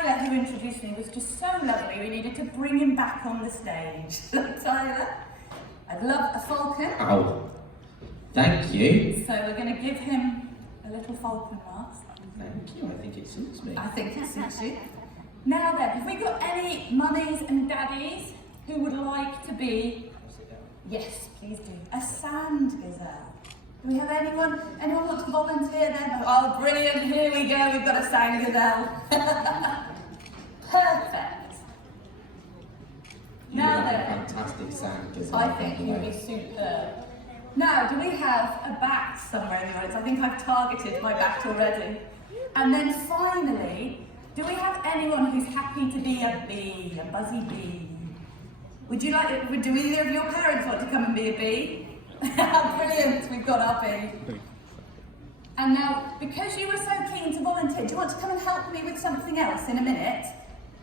Tyler, who introduced me, was just so lovely, we needed to bring him back on the stage. Tyler, I'd love a falcon. Oh, thank you. So we're going to give him a little falcon mask. Thank you, I think it suits me. I think it suits you. Now then, have we got any mummies and daddies who would like to be, yes, please do, a sand gazelle? Do we have anyone want to volunteer then? Oh, brilliant, here we go, we've got a sand gazelle. Perfect. Now then, Fantastic sand gazelle. I think you'll be superb. Now, do we have a bat somewhere in the audience? I think I've targeted my bat already. And then finally, do we have anyone who's happy to be a bee, a buzzy bee? Would you like it? Do either of your parents want to come and be a bee? Brilliant, we've got our bee. And now, because you were so keen to volunteer, do you want to come and help me with something else in a minute?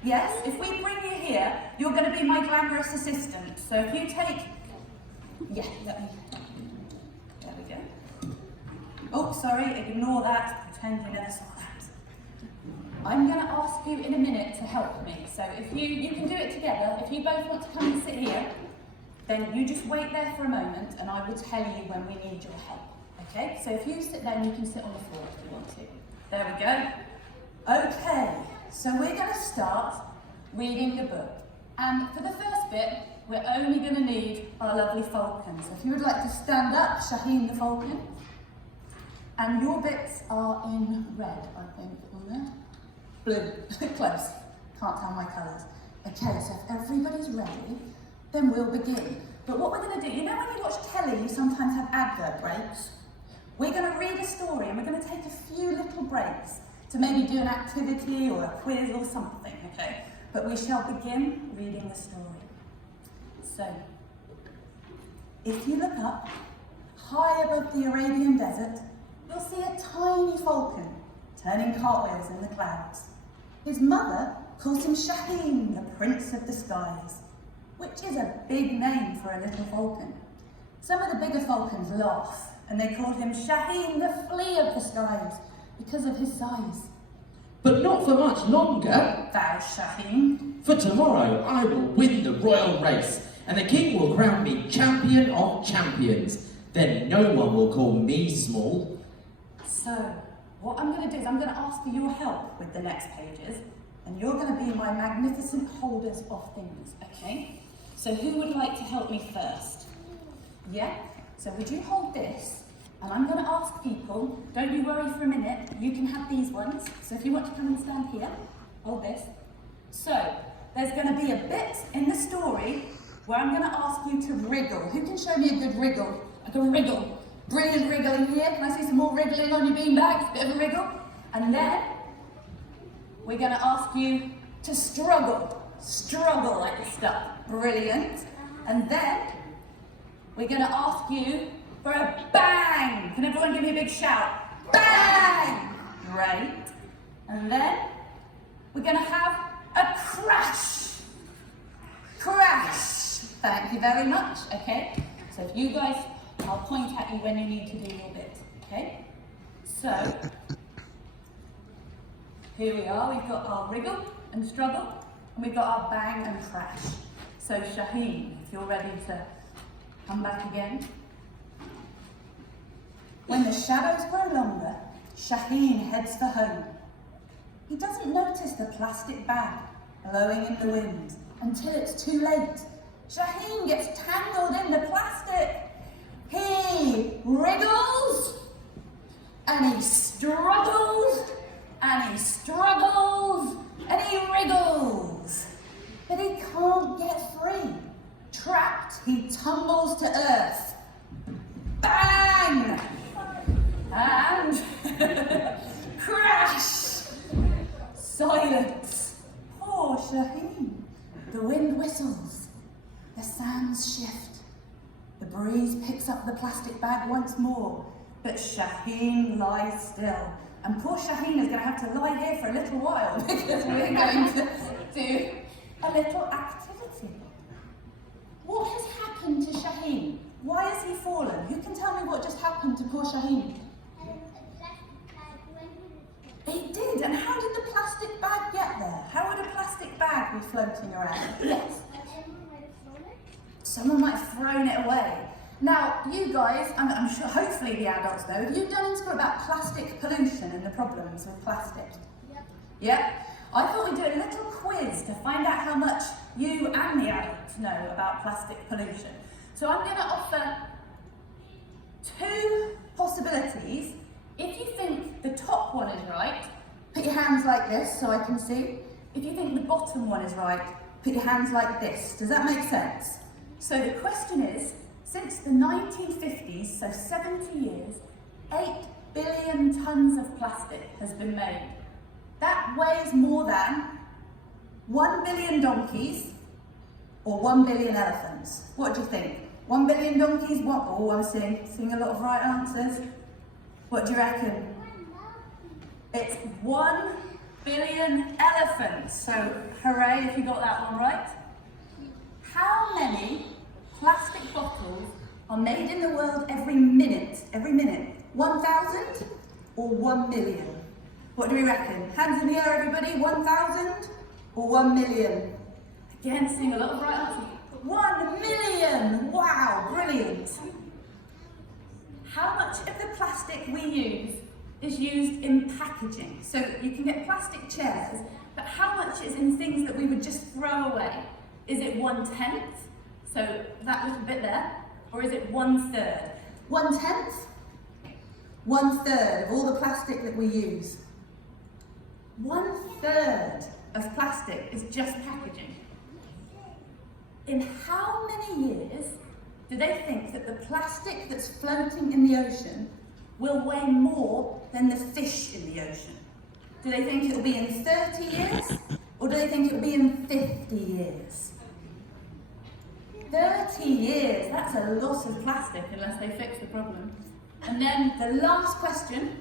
Yes? If we bring you here, you're going to be my glamorous assistant. So if you take... Yeah, there we go. Oh, sorry, ignore that. Pretend you never saw that. I'm going to ask you in a minute to help me. So if you can do it together. If you both want to come and sit here, then you just wait there for a moment and I will tell you when we need your help. Okay? So if you sit there, you can sit on the floor if you want to. There we go. Okay, so we're going to start reading the book. And for the first bit, we're only going to need our lovely falcons. So if you would like to stand up, Shaheen the falcon. And your bits are in red, I think, on there. Blue, close. Can't tell my colours. Okay, so if everybody's ready, then we'll begin. But what we're going to do, you know when you watch telly, you sometimes have advert breaks? We're going to read a story and we're going to take a few little breaks to maybe do an activity or a quiz or something, okay? But we shall begin reading the story. So, if you look up, high above the Arabian desert, you'll see a tiny falcon turning cartwheels in the clouds. His mother calls him Shaheen, the prince of the skies, which is a big name for a little falcon. Some of the bigger falcons laugh, and they called him Shaheen, the flea of the skies, because of his size. But not for much longer. Thou, Shaheen. For tomorrow I will win the royal race, and the king will crown me champion of champions. Then no one will call me small. So, what I'm going to do is I'm going to ask for your help with the next pages, and you're going to be my magnificent holders of things, okay? So who would like to help me first? Yeah? So would you hold this? And I'm going to ask people, don't you worry for a minute, you can have these ones. So if you want to come and stand here, hold this. So, there's going to be a bit in the story where I'm going to ask you to wriggle. Who can show me a good wriggle? Like a wriggle. Brilliant wriggling here. Can I see some more wriggling on your beanbags? Bit of a wriggle. And then, we're going to ask you to struggle. Struggle like this stuff. Brilliant. And then, we're going to ask you for a bang. Can everyone give me a big shout? Bang! Great. And then, we're going to have a crash. Crash. Thank you very much. Okay. So if you guys, I'll point at you when you need to do your bit. Okay. So, here we are. We've got our wriggle and struggle. And we've got our bang and crash. So Shaheen, if you're ready to come back again. When the shadows grow longer, Shaheen heads for home. He doesn't notice the plastic bag blowing in the wind until it's too late. Shaheen gets tangled in the plastic. He wriggles, and he struggles, and he struggles, and he wriggles. But he can't get free. Trapped, he tumbles to earth. Bang! And crash! Silence. Poor Shaheen. The wind whistles. The sands shift. The breeze picks up the plastic bag once more. But Shaheen lies still. And poor Shaheen is going to have to lie here for a little while because we're going to do a little activity. What has happened to Shaheen? Why has he fallen? Who can tell me what just happened to poor Shaheen? It did, and how did the plastic plastic bag get there? How would a plastic bag be floating around? Yes. Someone might have thrown it away. Now, you guys, I'm sure, hopefully the adults know, have you done in school about plastic pollution and the problems with plastic? Yep. Yep. I thought we'd do a little quiz to find out how much you and the adults know about plastic pollution. So I'm going to offer 2 possibilities. If you think the top one is right, put your hands like this so I can see. If you think the bottom one is right, put your hands like this. Does that make sense? So the question is, since the 1950s, so 70 years, 8 billion tons of plastic has been made. That weighs more than 1 billion donkeys or 1 billion elephants. What do you think? 1 billion donkeys, what? Oh, I'm seeing a lot of right answers. What do you reckon? It's 1 billion elephants. So hooray if you got that one right. How many plastic bottles are made in the world every minute? 1,000 or 1 million? What do we reckon? Hands in the air, everybody. 1,000 or 1 million? Again, seeing a lot of right answers. 1 million! Wow, brilliant. How much of the plastic we use is used in packaging? So you can get plastic chairs, but how much is in things that we would just throw away? Is it 1/10? So that little bit there, or is it 1/3? 1/10? 1/3 of all the plastic that we use. 1/3 of plastic is just packaging. In how many years do they think that the plastic that's floating in the ocean will weigh more than the fish in the ocean? Do they think it'll be in 30 years, or do they think it'll be in 50 years? 30 years, that's a lot of plastic unless they fix the problem. And then the last question,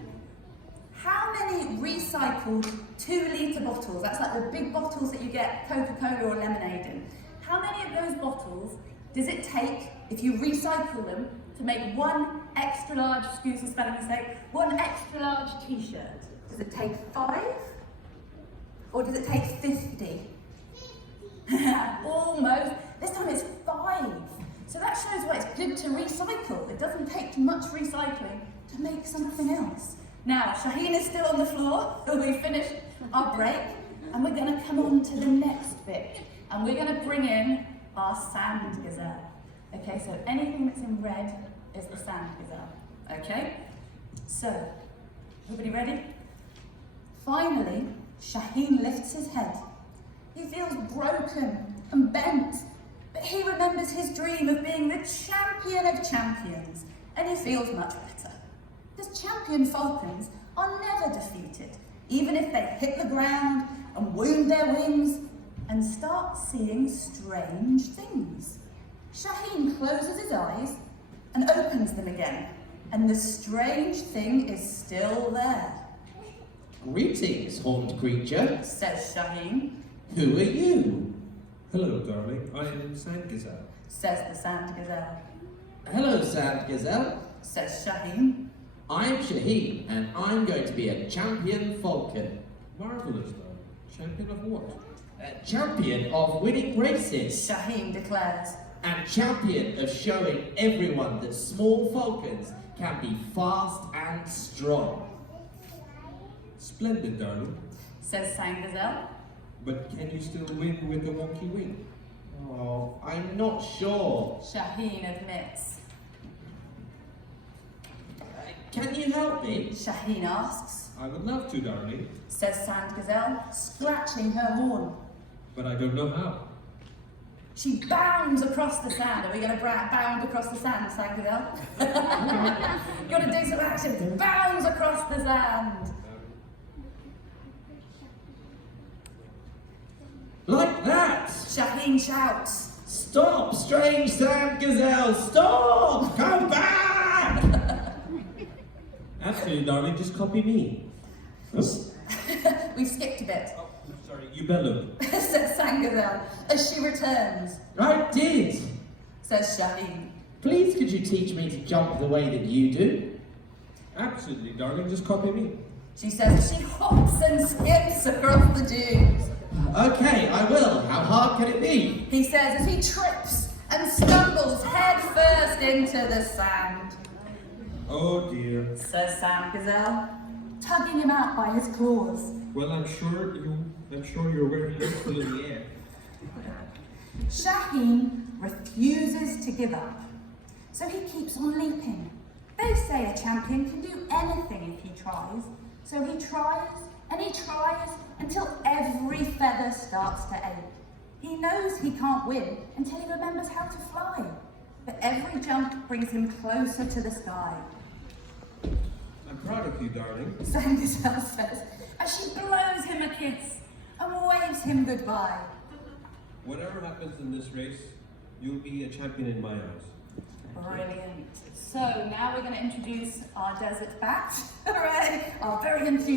how many recycled 2-litre bottles, that's like the big bottles that you get Coca-Cola or lemonade in, how many of those bottles does it take, if you recycle them, to make 1 extra large, excuse the spelling mistake, 1 extra large t-shirt? Does it take 5? Or does it take 50? Almost. This time it's 5. So that shows why it's good to recycle. It doesn't take much recycling to make something else. Now, Shaheen is still on the floor. We finished our break, and we're going to come on to the next bit. And we're going to bring in our sand gazelle. Okay, so anything that's in red is the sand gazelle. Okay? So, everybody ready? Finally, Shaheen lifts his head. He feels broken and bent, but he remembers his dream of being the champion of champions, and he feels much better. Because champion falcons are never defeated, even if they hit the ground and wound their wings and start seeing strange things. Shaheen closes his eyes and opens them again, and the strange thing is still there. Greetings, horned creature. Says Shaheen. Who are you? Hello, darling. I am Sand Gazelle. Says the sand gazelle. Hello, Sand Gazelle. Says Shaheen. I'm Shaheen, and I'm going to be a champion falcon. Marvelous, darling. Champion of what? A champion of winning races. Shaheen declares. And champion of showing everyone that small falcons can be fast and strong. Splendid, darling. Says sand gazelle. But can you still win with the wonky wing? Oh, I'm not sure. Shaheen admits. Can you help me? Shaheen asks. I would love to, darling. Says sand gazelle, scratching her horn. But I don't know how. She bounds across the sand. Are we going to bound across the sand, sand gazelle? You've got to do some action. Bounds across the sand. Like that! Shaheen shouts. Stop, strange sand gazelle! Stop! Come back! Actually, darling, just copy me. Huh? We've skipped a bit. Oh, sorry, you bellowed. Says sand gazelle as she returns. I did! Says Shaheen. Please could you teach me to jump the way that you do? Absolutely, darling, just copy me. She says she hops and skips across the dunes. Okay, I will. How hard can it be? He says as he trips and stumbles head first into the sand. Oh dear. Says Sam Gazelle, tugging him out by his claws. Well, I'm sure you're very useful in the air. Shaheen refuses to give up, so he keeps on leaping. They say a champion can do anything if he tries, so he tries and he tries until every feather starts to ache. He knows he can't win until he remembers how to fly, but every jump brings him closer to the sky. I'm proud of you, darling. Sam Gazelle says as she blows him a kiss and waves him goodbye. Whatever happens in this race, you'll be a champion in my eyes. Brilliant. So now we're going to introduce our desert bat. Hooray! Our very enthusiastic